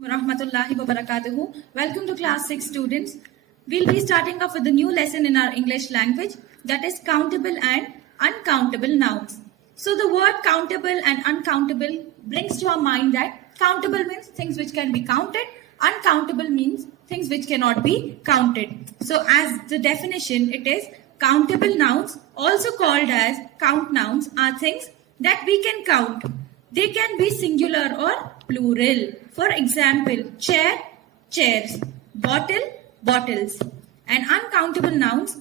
Warahmatullahi wabarakatuhu. Welcome to class 6 students. We'll be starting off with a new lesson in our English language, that is countable and uncountable nouns. So the word countable and uncountable brings to our mind that countable means things which can be counted, uncountable means things which cannot be counted. So as the definition, it is countable nouns, also called as count nouns, are things that we can count. They can be singular or plural. For example, chair, chairs, bottle, bottles. And uncountable nouns,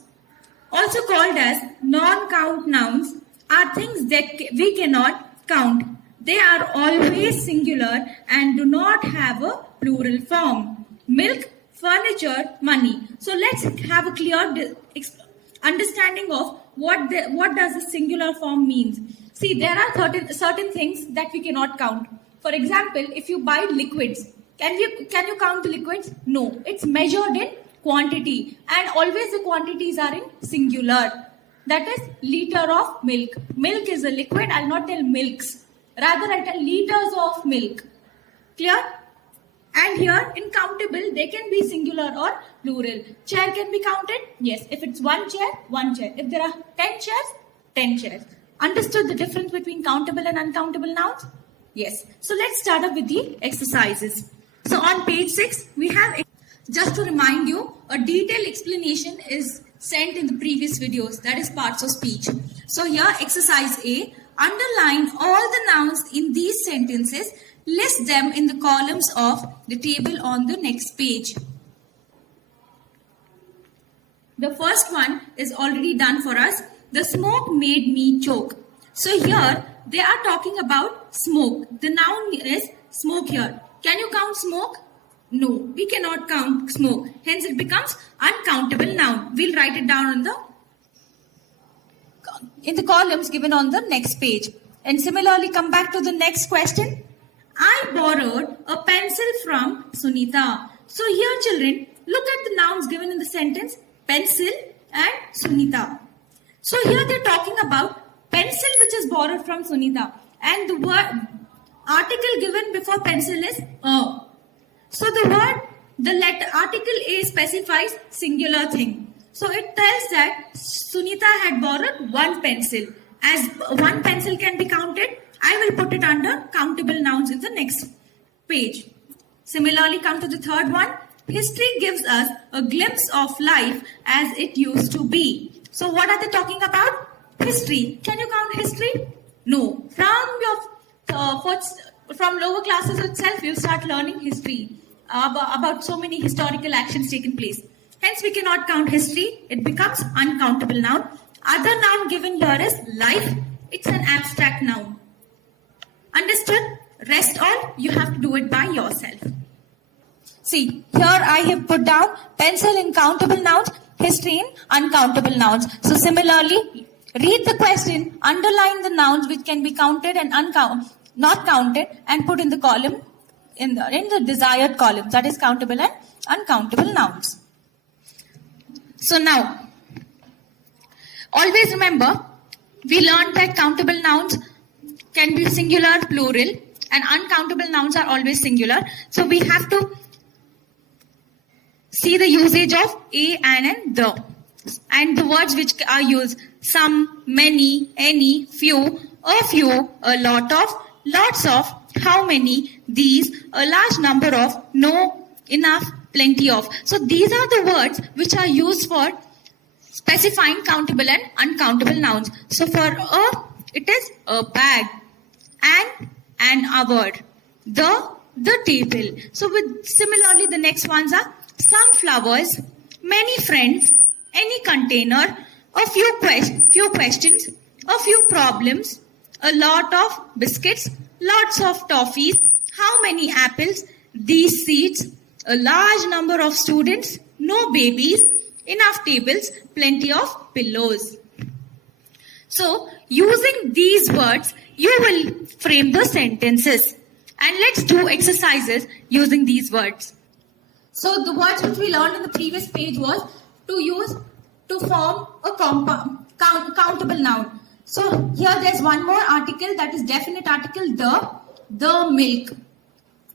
also called as non-count nouns, are things that we cannot count. They are always singular and do not have a plural form. Milk, furniture, money. So let's have a clear understanding of what does the singular form means. See, there are certain things that we cannot count. For example, if you buy liquids, can you count the liquids? No, it's measured in quantity, and always the quantities are in singular. That is liter of milk. Milk is a liquid. I'll not tell milks. Rather, I tell liters of milk. Clear? And here, in countable, they can be singular or plural. Chair can be counted? Yes. If it's one chair, one chair. If there are 10 chairs, 10 chairs. Understood the difference between countable and uncountable nouns? Yes. So let's start up with the exercises. So on page 6, we have, just to remind you, a detailed explanation is sent in the previous videos, that is parts of speech. So here, exercise A, underline all the nouns in these sentences, list them in the columns of the table on the next page. The first one is already done for us. The smoke made me choke. So here, they are talking about smoke. The noun is smoke here. Can you count smoke? No, we cannot count smoke. Hence, it becomes uncountable noun. We'll write it down in the columns given on the next page. And similarly, come back to the next question. I borrowed a pencil from Sunita. So here, children, look at the nouns given in the sentence, pencil and Sunita. So here they're talking about pencil which is borrowed from Sunita, and the word article given before pencil is a. So the letter article A specifies singular thing. So it tells that Sunita had borrowed one pencil. As one pencil can be counted, I will put it under countable nouns in the next page. Similarly, come to the third one. History gives us a glimpse of life as it used to be. So what are they talking about? History. Can you count history? No. From lower classes itself, you'll start learning history about so many historical actions taken place. Hence, we cannot count history. It becomes uncountable noun. Other noun given here is life. It's an abstract noun. Understood? Rest all, you have to do it by yourself. See, here I have put down pencil in countable nouns, history in uncountable nouns. So similarly, read the question, underline the nouns which can be counted and not counted, and put in the column, in the desired column, that is countable and uncountable nouns. So now, always remember, we learned that countable nouns can be singular, plural, and uncountable nouns are always singular. So we have to see the usage of a, an, and the. And the words which are used: some, many, any, few, a lot of, lots of, how many, these, a large number of, no, enough, plenty of. So these are the words which are used for specifying countable and uncountable nouns. So for a, it is a bag, an hour, the table. So similarly, the next ones are some flowers, many friends, any container, a few questions, a few problems, a lot of biscuits, lots of toffees, how many apples, these seats, a large number of students, no babies, enough tables, plenty of pillows. So using these words, you will frame the sentences. And let's do exercises using these words. So the words which we learned in the previous page was to form a countable noun. So here there's one more article, that is definite article, the milk.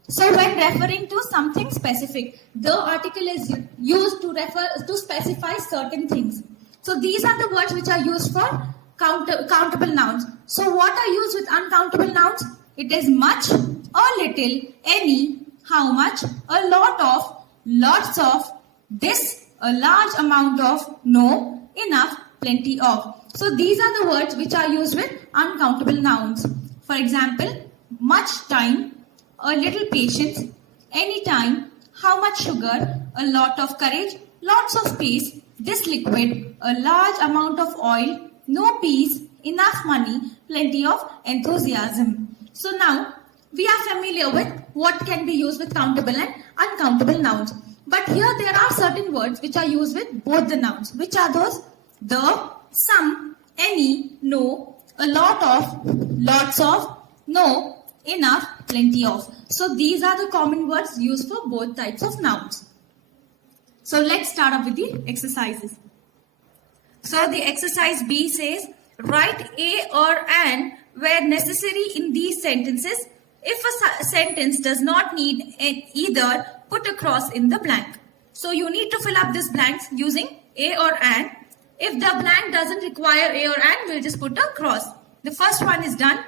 So when referring to something specific, the article is used to refer to specify certain things. So these are the words which are used for countable nouns. So what are used with uncountable nouns? It is much, a little, any, how much, a lot of, lots of, this, a large amount of, no, enough, plenty of. So these are the words which are used with uncountable nouns. For example, much time, a little patience, any time, how much sugar, a lot of courage, lots of space, this liquid, a large amount of oil, no peace, enough money, plenty of enthusiasm. So now we are familiar with what can be used with countable and uncountable nouns. But here there are certain words which are used with both the nouns. Which are those? The, some, any, no, a lot of, lots of, no, enough, plenty of. So these are the common words used for both types of nouns. So let's start up with the exercises. So the exercise B says, write a or an where necessary in these sentences. If a sentence does not need either, put a cross in the blank. So you need to fill up this blanks using a or an. If the blank doesn't require a or an, we'll just put a cross. The first one is done.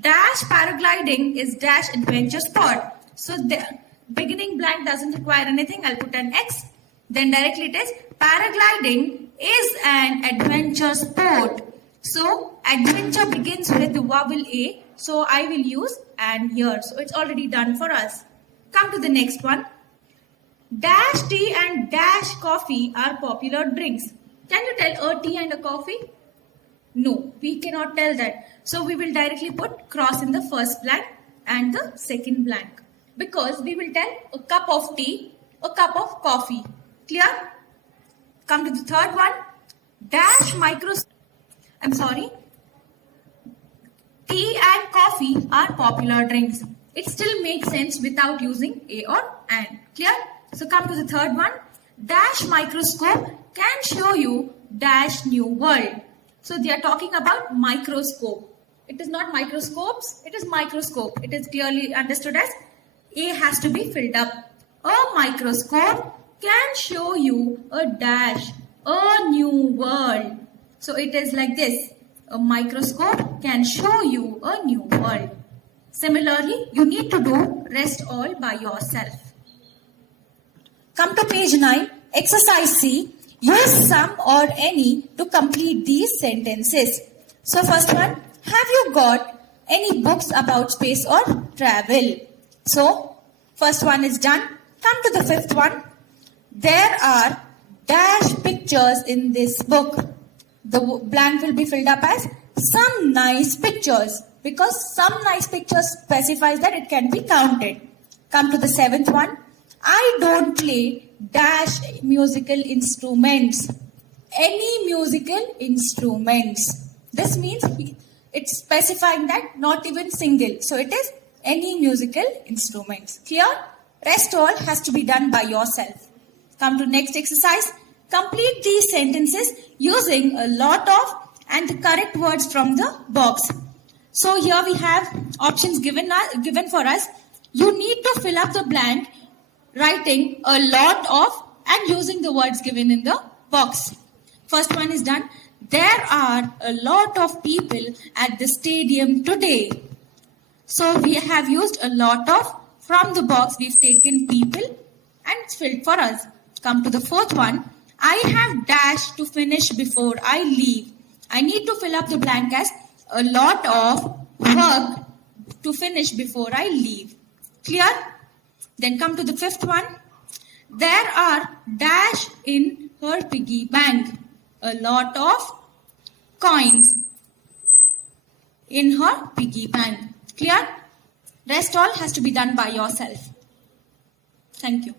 Dash paragliding is dash adventure sport. So the beginning blank doesn't require anything. I'll put an X. Then directly it is paragliding is an adventure sport. So adventure begins with the vowel A. So I will use and here. So it's already done for us. Come to the next one. Dash tea and dash coffee are popular drinks. Can you tell a tea and a coffee? No, we cannot tell that. So we will directly put cross in the first blank and the second blank. Because we will tell a cup of tea, a cup of coffee. Clear? Come to the third one. Dash tea and coffee are popular drinks. It still makes sense without using a or an. Clear? So come to the third one. Dash microscope can show you dash new world. So they are talking about microscope. It is not microscopes, it is microscope. It is clearly understood as A has to be filled up. A microscope can show you a dash, a new world. So it is like this. A microscope can show you a new world. Similarly, you need to do rest all by yourself. Come to page 9, exercise C. Use some or any to complete these sentences. So first one, have you got any books about space or travel? So first one is done. Come to the fifth one. There are dash pictures in this book. The blank will be filled up as some nice pictures because some nice pictures specifies that it can be counted. Come to the seventh one. I don't play dash musical instruments. Any musical instruments. This means it's specifying that not even single. So it is any musical instruments. Clear? Rest all has to be done by yourself. Come to next exercise. Complete these sentences using a lot of and the correct words from the box. So here we have options given for us. You need to fill up the blank writing a lot of and using the words given in the box. First one is done. There are a lot of people at the stadium today. So we have used a lot of. From the box we've taken people and it's filled for us. Come to the fourth one. I have dash to finish before I leave. I need to fill up the blank as a lot of work to finish before I leave. Clear? Then come to the fifth one. There are dash in her piggy bank. A lot of coins in her piggy bank. Clear? Rest all has to be done by yourself. Thank you.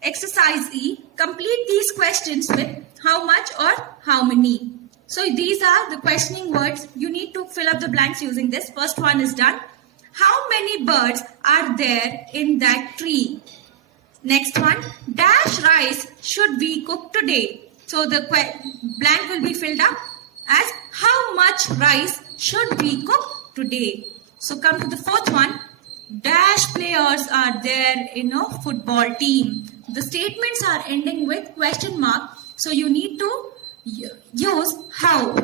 Exercise E. Complete these questions with how much or how many. So these are the questioning words. You need to fill up the blanks using this. First one is done. How many birds are there in that tree? Next one. Dash rice should we cook today? So the blank will be filled up as how much rice should we cook today? So come to the fourth one. dash players are there in a football team. The statements are ending with question mark, so you need to use how.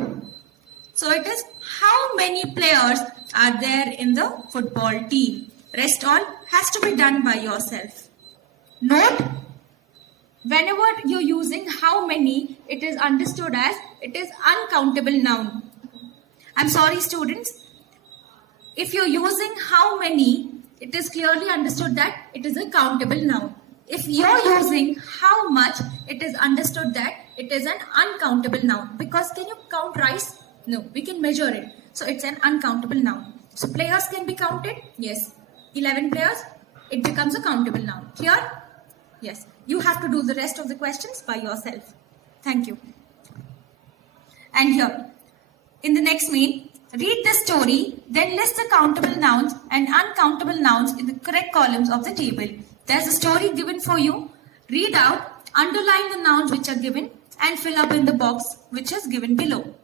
So it is how many players are there in the football team. Rest all has to be done by yourself. Note, whenever you're using how many, it is understood as it is uncountable noun. I'm sorry students, if you're using how many, it is clearly understood that it is a countable noun. If you're using how much, it is understood that it is an uncountable noun. Because can you count rice? No, we can measure it. So it's an uncountable noun. So players can be counted? Yes. 11 players, it becomes a countable noun. Clear? Yes. You have to do the rest of the questions by yourself. Thank you. And here, in the next main, read the story, then list the countable nouns and uncountable nouns in the correct columns of the table. There's a story given for you. Read out, underline the nouns which are given and fill up in the box which is given below.